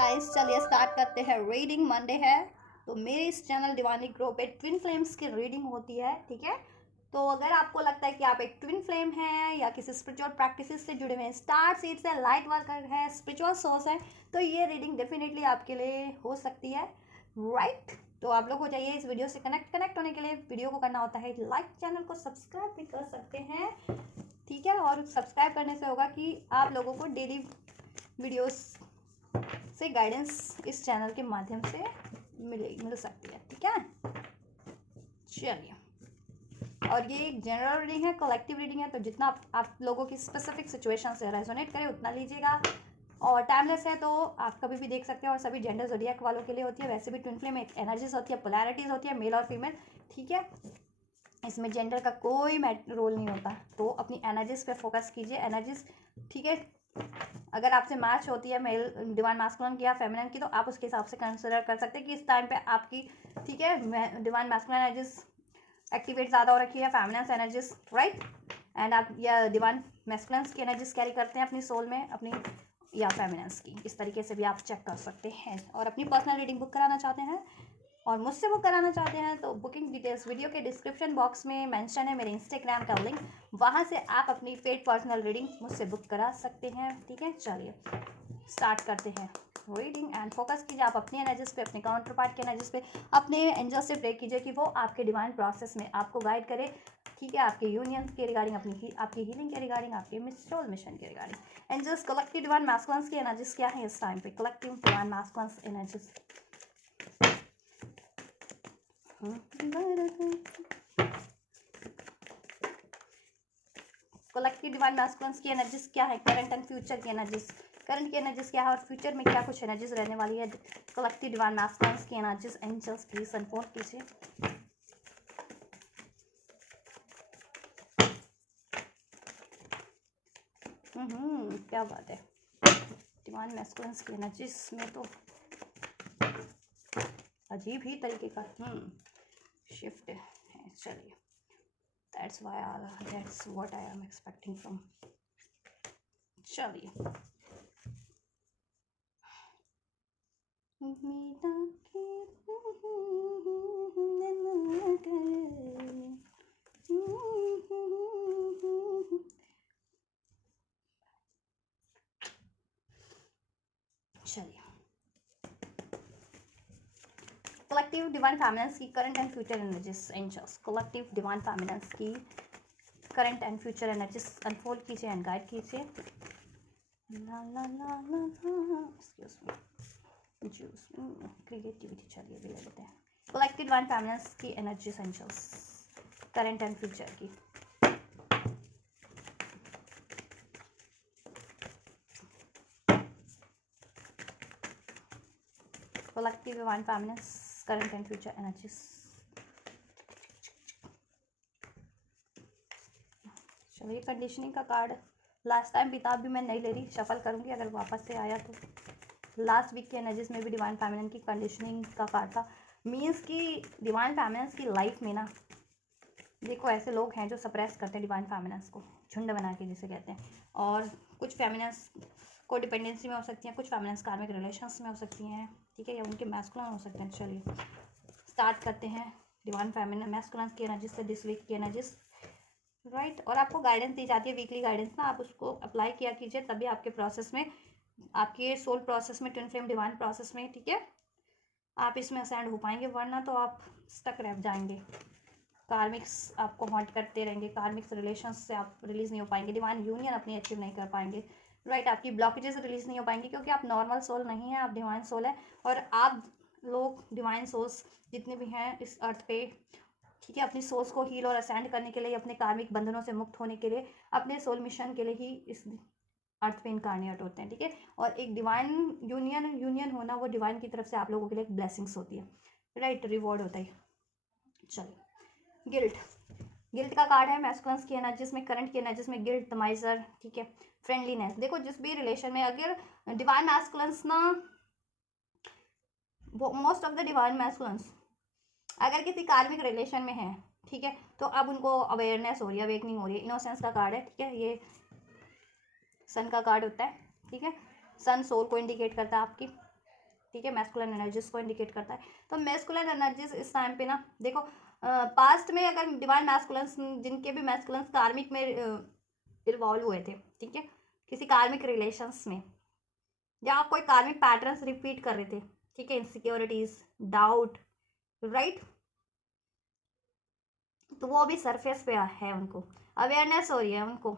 Guys, चलिए start करते हैं। रीडिंग मंडे है तो मेरे इस चैनल दीवानी ग्रो पे ट्विन फ्लेम्स की रीडिंग होती है। ठीक है, तो अगर आपको लगता है कि आप एक ट्विन फ्लेम हैं या किसी स्पिरिचुअल प्रैक्टिसेस से जुड़े हुए हैं, स्टार सीड्स है, लाइट वर्कर है, स्पिरिचुअल सोर्स है, तो ये रीडिंग डेफिनेटली आपके लिए हो सकती है। राइट, तो आप लोग हो जाइए इस वीडियो से कनेक्ट होने के लिए। वीडियो को करना होता है लाइक, चैनल को सब्सक्राइब भी कर सकते हैं। ठीक है, और सब्सक्राइब करने से होगा कि आप लोगों को डेली वीडियोस से गाइडेंस इस चैनल के माध्यम से मिल सकती है। ठीक है, चलिए। और ये एक जनरल रीडिंग है, कलेक्टिव रीडिंग है, तो जितना आप लोगों की स्पेसिफिक सिचुएशन से रेजोनेट करे उतना लीजिएगा। और टाइमलेस है तो आप कभी भी देख सकते हैं, और सभी जेंडर ज़ोडिएक वालों के लिए होती है। वैसे भी ट्विन फ्लेम एक एनर्जीज होती है, पोलैरिटीज होती है, मेल और फीमेल। ठीक है, इसमें जेंडर का कोई रोल नहीं होता, तो अपनी एनर्जीज पे फोकस कीजिए। एनर्जीज, ठीक है, अगर आपसे मैच होती है मेल डिवाइन मैस्कुलिन की या फेमिनिन की, तो आप उसके हिसाब से कंसिडर कर सकते हैं कि इस टाइम पे आपकी, ठीक है, डिवाइन मैस्कुलिन एनर्जीज एक्टिवेट ज़्यादा हो रखी है, फेमिनिन एनर्जीज, राइट। एंड आप या डिवाइन मैस्कुलिन की एनर्जीज कैरी करते हैं अपनी सोल में, अपनी या फेमिनिन्स की। इस तरीके से भी आप चेक कर सकते हैं। और अपनी पर्सनल रीडिंग बुक कराना चाहते हैं और मुझसे बुक कराना चाहते हैं तो बुकिंग डिटेल्स वीडियो के डिस्क्रिप्शन बॉक्स में मेंशन है, मेरे इंस्टाग्राम का लिंक, वहाँ से आप अपनी पेड पर्सनल रीडिंग मुझसे बुक करा सकते हैं। ठीक है, चलिए स्टार्ट करते हैं रीडिंग। एंड फोकस कीजिए आप अपनी एनर्जीज पे, अपने काउंटर पार्ट के एनर्जीज पे, अपने एंजल से प्रे कीजिए कि वो आपके डिवाइन प्रोसेस में आपको गाइड करे। ठीक है, आपके यूनियन के रिगार्डिंग, आपकी हीलिंग के रिगार्डिंग, आपके सोल मिशन के regarding. Angels, collective divine masculines की एनर्जीज क्या है इस टाइम पे? Collective divine masculines energies, collective divine masculines की एनर्जीज क्या है? करंट एंड फ्यूचर की एनर्जीज, करंट की एनर्जीज क्या है और फ्यूचर में क्या कुछ एनर्जीज रहने वाली है? कलेक्टिव डिवाइन मैस्कुलिन्स की एनर्जीज एंजल्स प्लीज अनफोल्ड कीजिए। क्या बात है, डिवाइन मैस्कुलिन्स की एनर्जीज में तो अजीब ही तरीके का शिफ्ट है। चलिए, that's what I am expecting from। चलिए, चलिए, कलेक्टिव डिवाइन फेमिनिन्स की current and future energies angels, collective divine feminines की current and future energies unfold कीजिए एंड गाइड कीजिए। ला ला ला ला ला, एक्सक्यूज मी, जूस क्रिएटिविटी। चलिए भी ले लेते हैं। कलेक्टिव डिवाइन फेमिनिन्स की energies angels, current and future की। Collective divine feminines current and future energies. चलिए, कंडीशनिंग का कार्ड लास्ट टाइम बीता, भी मैं नहीं ले रही, शफल करूंगी अगर वापस से आया तो। लास्ट वीक की एनर्जीज में भी डिवाइन फेमिनिन की कंडीशनिंग का कार्ड था। मीन्स कि डिवाइन फेमिनिन्स की लाइफ में ना, देखो ऐसे लोग हैं जो सप्रेस करते हैं डिवाइन फेमिनिन्स को, झुंड बना के जिसे कहते हैं। और कुछ फेमिनिन्स को डिपेंडेंसी में हो सकती हैं, कुछ फेमिनिन्स कार्मिक रिलेशंस में हो सकती हैं। ठीक है, या उनके मैस्कुलिन हो सकते हैं। चलिए स्टार्ट करते हैं डिवाइन फेमिनिन मैस्कुलिन की एनर्जीज से दिस वीक की एनर्जीज, राइट। और आपको गाइडेंस दी जाती है, वीकली गाइडेंस ना, आप उसको अप्लाई किया कीजिए, तभी आपके प्रोसेस में, आपके सोल प्रोसेस में, ट्विन फ्लेम डिवाइन प्रोसेस में, ठीक है, आप इसमें असेंड हो पाएंगे, वरना तो आप स्टक रह जाएंगे। कार्मिक्स आपको हॉन्ट करते रहेंगे, कार्मिक्स रिलेशंस से आप रिलीज नहीं हो पाएंगे, डिवाइन यूनियन अपनी अचीव नहीं कर पाएंगे, राइट। आपकी ब्लॉकेजेस रिलीज नहीं हो पाएंगी, क्योंकि आप नॉर्मल सोल नहीं है, आप डिवाइन सोल है। और आप लोग डिवाइन सोल्स जितने भी हैं इस अर्थ पे, ठीक है, अपनी सोल्स को हील और असेंड करने के लिए, अपने कार्मिक बंधनों से मुक्त होने के लिए, अपने सोल मिशन के लिए ही इस अर्थ पे इनकारनेट होते हैं। ठीक है, और एक डिवाइन यूनियन होना, वो डिवाइन की तरफ से आप लोगों के लिए एक ब्लेसिंग्स होती है, राइट, रिवॉर्ड होता है। चलिए, गिल्ट का कार्ड है मैस्कुलिन्स की एनर्जीज में, करंट की एनर्जीज में गिल्ट, तमाइजर, ठीक है, फ्रेंडलीनेस। देखो जिस भी रिलेशन में अगर डिवाइन मैस्कुलिन्स ना, most of the divine masculines अगर किसी कार्मिक रिलेशन में है, ठीक है, तो अब उनको अवेयरनेस हो रही है, अवेकनिंग हो रही है। इनोसेंस का कार्ड है, ठीक है, ये सन का कार्ड होता है। ठीक है, सन सोल को इंडिकेट करता है आपकी, ठीक है, मैस्कुलिन एनर्जीज को इंडिकेट करता है। तो मैस्कुलिन एनर्जीज इस टाइम पे ना देखो, पास्ट में अगर डिवाइन मैस्कुलिन्स, जिनके भी मैस्कुलिन्स कार्मिक में इन्वॉल्व हुए थे, ठीक है, किसी कार्मिक रिलेशंस में, या कोई कार्मिक पैटर्न्स रिपीट कर रहे थे, ठीक है, इनसिक्योरिटीज, डाउट, राइट, तो वो अभी सरफेस पे है, उनको अवेयरनेस हो रही है उनको,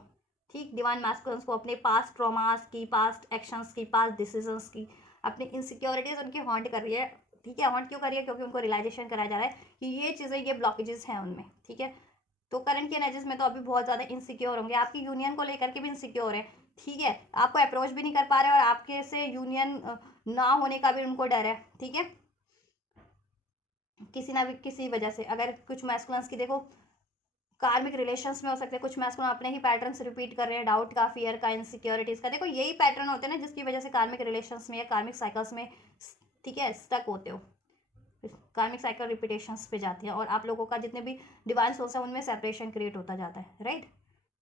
ठीक, डिवाइन मैस्कुलिन्स को अपने पास्ट ट्रॉमास की, पास्ट एक्शंस की, पास्ट डिसीजंस की, अपनी इनसिक्योरिटीज उनकी हॉन्ट कर रही है, ठीक है। हॉन्ट क्यों कर रही है? क्योंकि उनको रियलाइजेशन कराया जा रहा है कि ये चीज़ें, ये ब्लॉकेजेस हैं उनमें, ठीक है। तो करंट की एनर्जीज में तो अभी बहुत ज़्यादा इनसिक्योर होंगे, आपकी यूनियन को लेकर के भी इनसिक्योर है, ठीक है, आपको अप्रोच भी नहीं कर पा रहे और आपके से यूनियन ना होने का भी उनको डर है, ठीक है, किसी ना भी किसी वजह से। अगर कुछ मैस्कुलिन्स की देखो कार्मिक रिलेशंस में हो सकते हैं, कुछ मैस्कुलिन अपने ही पैटर्न्स रिपीट कर रहे हैं, डाउट का, फियर का, इनसिक्योरिटीज का, देखो यही पैटर्न होते हैं ना जिसकी वजह से कार्मिक रिलेशंस में या कार्मिक साइकिल्स में, ठीक है, स्टक होते हो, कार्मिक साइकिल रिपीटेशंस पे जाती है और आप लोगों का जितने भी डिवाइन सोर्स है उनमें सेपरेशन क्रिएट होता जाता है, राइट।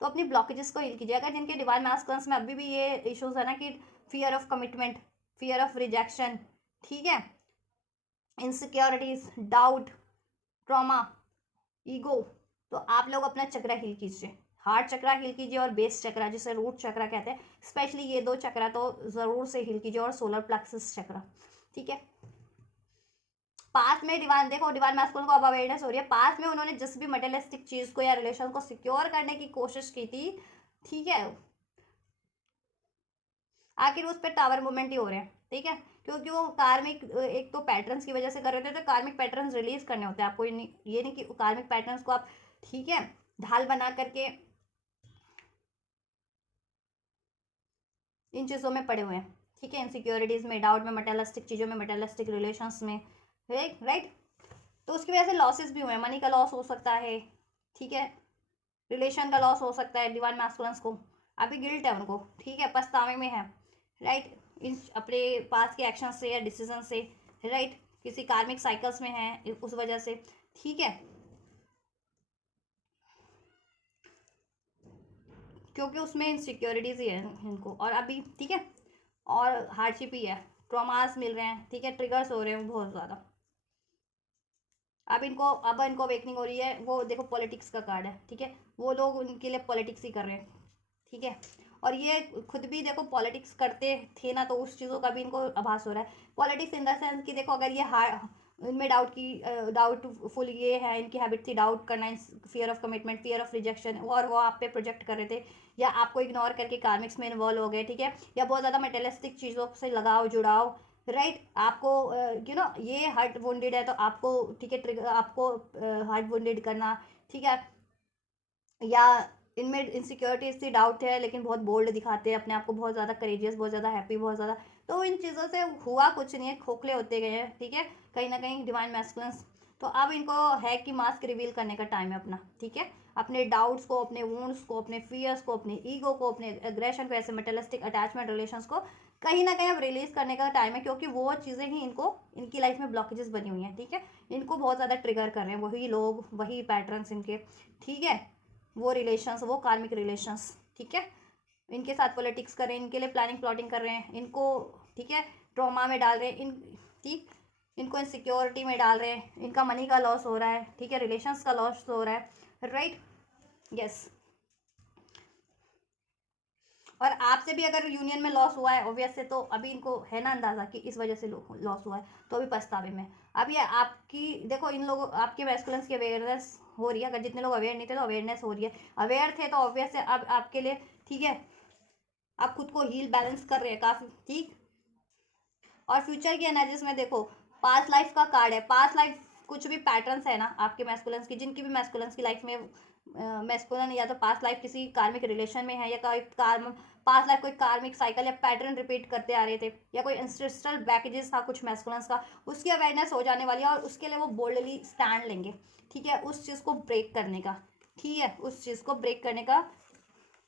तो अपनी ब्लॉकेजेस को हील कीजिए। अगर जिनके डिवाइन मैस्कुलिन्स में अभी भी ये इश्यूज है ना कि fear of commitment, fear of rejection, ठीक है, इनसिक्योरिटीज, डाउट, ट्रॉमा, ईगो, तो आप लोग अपना चक्रा हील कीजिए, हार्ट चक्रा हील कीजिए और बेस चक्रा, जिसे रूट चक्रा कहते हैं, स्पेशली ये दो चक्रा तो ज़रूर से हील कीजिए, और सोलर प्लेक्सस चक्रा, ठीक है। पास्ट में डिवाइन देखो, डिवाइन मैस्कुलिन को अब अवेयरनेस हो रही है, पास्ट में उन्होंने जिस भी मटेरियलिस्टिक चीज़ को या रिलेशन को सिक्योर करने की कोशिश की थी, ठीक है, आखिर उस पर टावर मूवमेंट ही हो रहे हैं, ठीक है, क्योंकि वो कार्मिक एक तो पैटर्न्स की वजह से कर रहे थे, तो कार्मिक पैटर्न्स रिलीज करने होते हैं आपको, ये नहीं कि कार्मिक पैटर्न्स को आप, ठीक है, ढाल बना करके इन चीज़ों में पड़े हुए हैं, ठीक है, इनसिक्योरिटीज़ में, डाउट में, मटेरियलिस्टिक चीज़ों में, मटेरियलिस्टिक रिलेशंस में, राइट। तो उसकी वजह से लॉसेस भी हुए हैं, मनी का लॉस हो सकता है, ठीक है, रिलेशन का लॉस हो सकता है डिवाइन मैस्कुलिन्स को, अभी गिल्ट है उनको, ठीक है, पछतावे में है, राइट, इन अपने पास के एक्शन से या डिसीजन से, राइट, किसी कार्मिक साइकिल्स में है उस वजह से, ठीक है, क्योंकि उसमें इनसिक्योरिटीज़ ही है इनको, और अभी, ठीक है, और हार्डशिप ही है, ट्रॉमास मिल रहे हैं, ठीक है, ट्रिगर्स हो रहे हैं बहुत ज़्यादा। अब इनको अवेकनिंग हो रही है, वो देखो पॉलिटिक्स का कार्ड है, ठीक है, वो लोग उनके लिए पॉलिटिक्स ही कर रहे हैं, ठीक है, और ये खुद भी देखो पॉलिटिक्स करते थे ना, तो उस चीज़ों का भी इनको आभास हो रहा है, पॉलिटिक्स इन द सेंस कि देखो अगर ये इनमें डाउटफुल ये है, इनकी हैबिट थी डाउट करना, fear of commitment, fear of rejection, और वो आप पे प्रोजेक्ट कर रहे थे, या आपको इग्नोर करके कार्मिक्स में इन्वॉल्व हो गए, ठीक है, या बहुत ज़्यादा मटेरियलिस्टिक चीज़ों से लगाव जुड़ाव, राइट, आपको ये हार्ट वुंडेड है तो आपको, ठीक है, ट्रिगर आपको हार्ट वुंडेड करना, ठीक है, या इनमें इनसिक्योरिटीज थी, डाउट है, लेकिन बहुत बोल्ड दिखाते हैं अपने आप को, बहुत ज़्यादा करेजियस, बहुत ज़्यादा हैप्पी, बहुत ज़्यादा, तो इन चीज़ों से हुआ कुछ नहीं है, खोखले होते गए हैं, ठीक है, कहीं ना कहीं डिवाइन मैस्कुलिन्स। तो अब इनको है कि मास्क रिवील करने का टाइम है अपना, ठीक है, अपने डाउट्स को, अपने वुंड्स को, अपने फियर्स को, अपने ईगो को, अपने एग्रेशन को, ऐसे मटेरियलिस्टिक अटैचमेंट रिलेशंस को कहीं ना कहीं अब रिलीज करने का टाइम है, क्योंकि वो चीज़ें ही इनको इनकी लाइफ में ब्लॉकेजेस बनी हुई हैं, ठीक है, इनको बहुत ज़्यादा ट्रिगर कर रहे हैं वही लोग, वही पैटर्न्स इनके, ठीक है, वो रिलेशंस, वो कार्मिक रिलेशंस, ठीक है, इनके साथ पॉलिटिक्स कर रहे हैं, इनके लिए प्लानिंग प्लॉटिंग कर रहे हैं, इनको, ठीक है, ट्रॉमा में डाल रहे हैं, ठीक, इनको इनसिक्योरिटी में डाल रहे हैं, इनका मनी का लॉस हो रहा है, ठीक है, रिलेशंस का लॉस हो रहा है, राइट, यस। और आपसे भी अगर यूनियन में लॉस हुआ है ऑब्वियस से, तो अभी इनको है ना अंदाज़ा कि इस वजह से लॉस हुआ है, तो अभी पछतावे में। अभी आपकी देखो, इन लोगों, आपके मैस्कुलिन्स की अवेयरनेस हो रही है, अगर जितने लोग अवेयर नहीं थे तो अवेयरनेस हो रही है, अवेयर थे तो ऑब्वियस है अब आपके लिए, ठीक है, आप खुद को हील बैलेंस कर रहे हैं काफ़ी, ठीक। और फ्यूचर की एनर्जीज में देखो, पास्ट लाइफ का कार्ड है, पास्ट लाइफ कुछ भी पैटर्न्स है ना आपके मैस्कुलिन्स की, जिनकी भी मैस्कुलिन्स की लाइफ में मैस्कुलिन या तो पास्ट लाइफ किसी कार्मिक रिलेशन में है, या कोई पास्ट लाइफ कोई कार्मिक साइकिल या पैटर्न रिपीट करते आ रहे थे, या कोई एंसेस्ट्रल बैकेजेस था कुछ मैस्कुलिन्स का, उसकी अवेयरनेस हो जाने वाली है, और उसके लिए वो बोल्डली स्टैंड लेंगे, ठीक है, उस चीज़ को ब्रेक करने का, ठीक है, उस चीज़ को ब्रेक करने का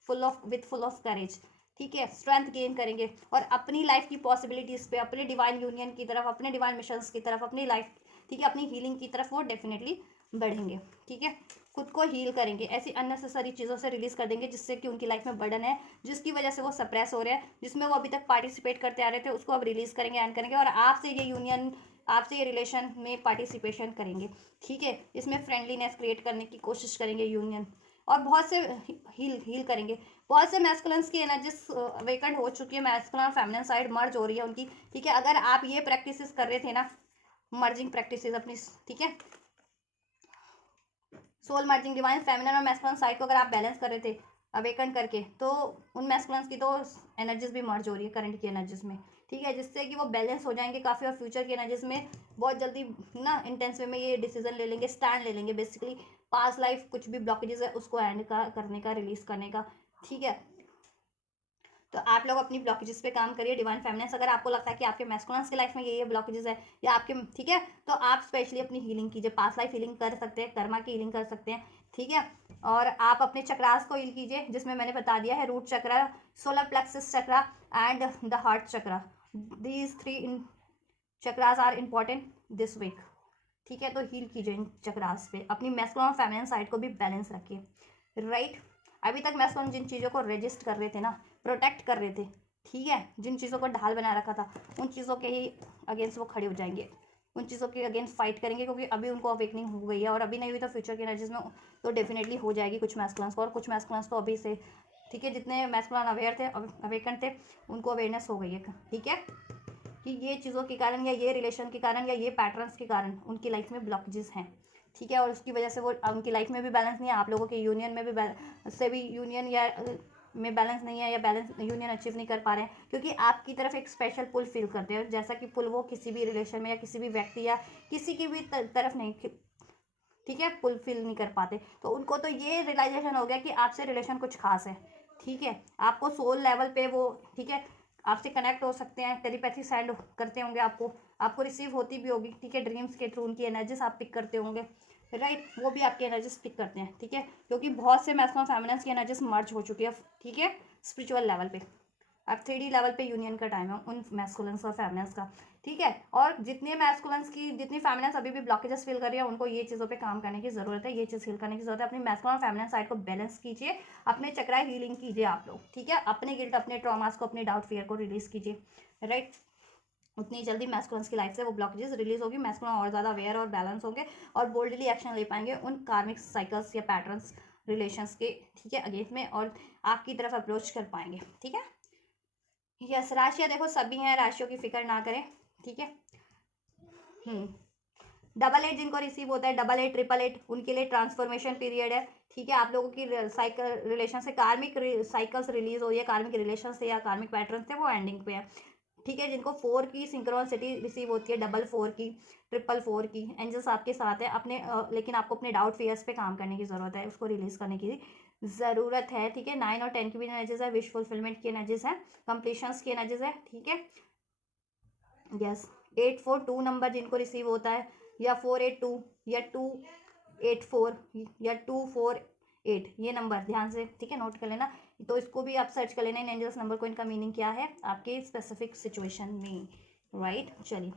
फुल ऑफ करेज, ठीक है, स्ट्रेंथ गेन करेंगे, और अपनी लाइफ की पॉसिबिलिटीज़ पे, अपने डिवाइन यूनियन की तरफ, अपने डिवाइन मिशंस की तरफ, अपनी लाइफ, ठीक है, अपनी हीलिंग की तरफ वो डेफिनेटली बढ़ेंगे, ठीक है। खुद को हील करेंगे, ऐसी अननेसेसरी चीज़ों से रिलीज कर देंगे जिससे कि उनकी लाइफ में बर्डन है, जिसकी वजह से वो सप्रेस हो रहे हैं, जिसमें वो अभी तक पार्टिसिपेट करते आ रहे थे, उसको अब रिलीज करेंगे, एंड करेंगे, और आपसे ये यूनियन, आपसे ये रिलेशन में पार्टिसिपेशन करेंगे। ठीक है, इसमें फ्रेंडलीनेस क्रिएट करने की कोशिश करेंगे यूनियन, और बहुत से हील करेंगे। बहुत से मैस्कुलिन्स की एनर्जीज वेकेंट हो चुकी है, मैस्कुलिन और फेमिनिन साइड मर्ज हो रही है उनकी। ठीक है, अगर आप ये प्रैक्टिसेस कर रहे थे ना, मर्जिंग प्रैक्टिसेस अपनी, ठीक है, सोल मर्जिंग, डिवाइन फेमिनिन और मैस्कुलिन साइड को अगर आप बैलेंस कर रहे थे अवेकन करके, तो उन मैस्कुलिन्स की तो एनर्जीज भी मर्ज हो रही है करंट की एनर्जीज में। ठीक है, जिससे कि वो बैलेंस हो जाएंगे काफ़ी, और फ्यूचर की एनर्जीज में बहुत जल्दी ना इंटेंस वे में ये डिसीजन ले लेंगे, स्टैंड ले लेंगे, बेसिकली पास्ट लाइफ कुछ भी ब्लॉकेजेस है उसको एंड का करने का, रिलीज करने का। ठीक है, तो आप लोग अपनी ब्लॉकेजेस पे काम करिए। डिवाइन फेमिनिन्स, अगर आपको लगता है कि आपके मैस्कुलिन्स की लाइफ में ये ब्लॉकेजेस है या आपके, ठीक है, तो आप स्पेशली अपनी हीलिंग कीजिए, पास्ट लाइफ हीलिंग कर सकते हैं, कर्मा की हीलिंग कर सकते हैं। ठीक है, और आप अपने चक्रास को हील कीजिए, जिसमें मैंने बता दिया है, root chakra, solar plexus chakra and the heart chakra. These 3 chakras are important this week. ठीक है, तो हील कीजिए इन चक्रास पे, अपनी मैस्कुलिन और फेमिनिन साइड को भी बैलेंस रखिए। राइट, अभी तक मैस्कुलिन जिन चीज़ों को रेजिस्ट कर रहे थे ना, प्रोटेक्ट कर रहे थे, ठीक है, जिन चीज़ों को ढाल बना रखा था, उन चीज़ों के ही अगेंस्ट वो खड़े हो जाएंगे, उन चीज़ों के अगेंस्ट फाइट करेंगे, क्योंकि अभी उनको अवेकनिंग हो गई है, और अभी नहीं हुई तो फ्यूचर की एनर्जीज में तो डेफिनेटली हो जाएगी कुछ मैस्कुलिन्स को, और कुछ मैस्कुलिन्स तो अभी से, ठीक है, जितने मैस्कुलिन अवेयर थे, अवेकन थे, उनको अवेयरनेस हो गई है। ठीक है, कि ये चीज़ों के कारण या ये रिलेशन के कारण या ये पैटर्न्स के कारण उनकी लाइफ में ब्लॉकेजेस हैं। ठीक है, और उसकी वजह से वो उनकी लाइफ में भी बैलेंस नहीं है, आप लोगों के यूनियन में भी से भी यूनियन या में बैलेंस नहीं है, या बैलेंस यूनियन अचीव नहीं कर पा रहे हैं, क्योंकि आपकी तरफ एक स्पेशल पुल फील करते हैं, जैसा कि पुल वो किसी भी रिलेशन में या किसी भी व्यक्ति या किसी की भी तरफ नहीं, ठीक है, पुल फील नहीं कर पाते। तो उनको तो ये रियलाइजेशन हो गया कि आपसे रिलेशन कुछ खास है। ठीक है, आपको सोल लेवल पे वो, ठीक है, आपसे कनेक्ट हो सकते हैं, टेलीपैथी सेंड करते होंगे, आपको रिसीव होती भी होगी। ठीक है, ड्रीम्स के थ्रू उनकी एनर्जीज आप पिक करते होंगे। राइट, वो भी आपकी एनर्जीज पिक करते हैं। ठीक है, क्योंकि बहुत से मैस्कुलिन फेमिनिन्स की एनर्जीज मर्ज हो चुकी है। ठीक है, स्पिरिचुअल लेवल पे अब 3D लेवल पे यूनियन का टाइम है उन मैस्कुलिन्स और फेमिनिन्स का। ठीक है, और जितने मैस्कुलिन्स की, जितनी फेमिनिन्स अभी भी ब्लॉकेजेस फील कर रही है, उनको ये चीज़ों पे काम करने की ज़रूरत है, ये चीज़ फील करने की ज़रूरत है। अपनी मैस्कुलिन और फेमिनिन साइड को बैलेंस कीजिए, अपने चक्रा हीलिंग कीजिए आप लोग। ठीक है, अपने गिल्ट, अपने ट्रॉमास को, अपने डाउट, फियर को रिलीज कीजिए। राइट, उतनी जल्दी मैस्कुलिन्स की लाइफ से वो ब्लॉकेजेस रिलीज होगी, मैस्कुलिन और ज़्यादा अवेयर और बैलेंस होंगे, और बोल्डली एक्शन ले पाएंगे उन कार्मिक साइकिल्स या पैटर्न्स रिलेशंस के, ठीक है, अगेंस्ट में, और आपकी तरफ अप्रोच कर पाएंगे। ठीक है, यस, राशियाँ देखो सभी हैं, राशियों की फिक्र ना करें। ठीक है, 888 जिनको रिसीव होता है, 88 888, उनके लिए ट्रांसफॉर्मेशन पीरियड है। ठीक है, आप लोगों की साइकिल रिलेशन से कार्मिक साइकिल्स रिलीज हो रही है, कार्मिक रिलेशन से या कार्मिक पैटर्न से वो एंडिंग पे है। ठीक है, जिनको 4 की सिंक्रोनिसिटी रिसीव होती है, 444 की, 444 की, एंजल्स आपके साथ है अपने, लेकिन आपको अपने डाउट फियर्स पे काम करने की ज़रूरत है, उसको रिलीज करने की ज़रूरत है। ठीक है, 9 और 10 की भी एनर्जीज है, विश फुलफिलमेंट की एनर्जीज है, कंप्लीशंस की एनर्जीज है। ठीक है, यस, 842 नंबर जिनको रिसीव होता है, या 482 या 284 या 248, ये नंबर ध्यान से, ठीक है, नोट कर लेना। तो इसको भी आप सर्च कर लेना, इन एंजल्स नंबर को, इनका मीनिंग क्या है आपके स्पेसिफिक सिचुएशन में। राइट, चलिए,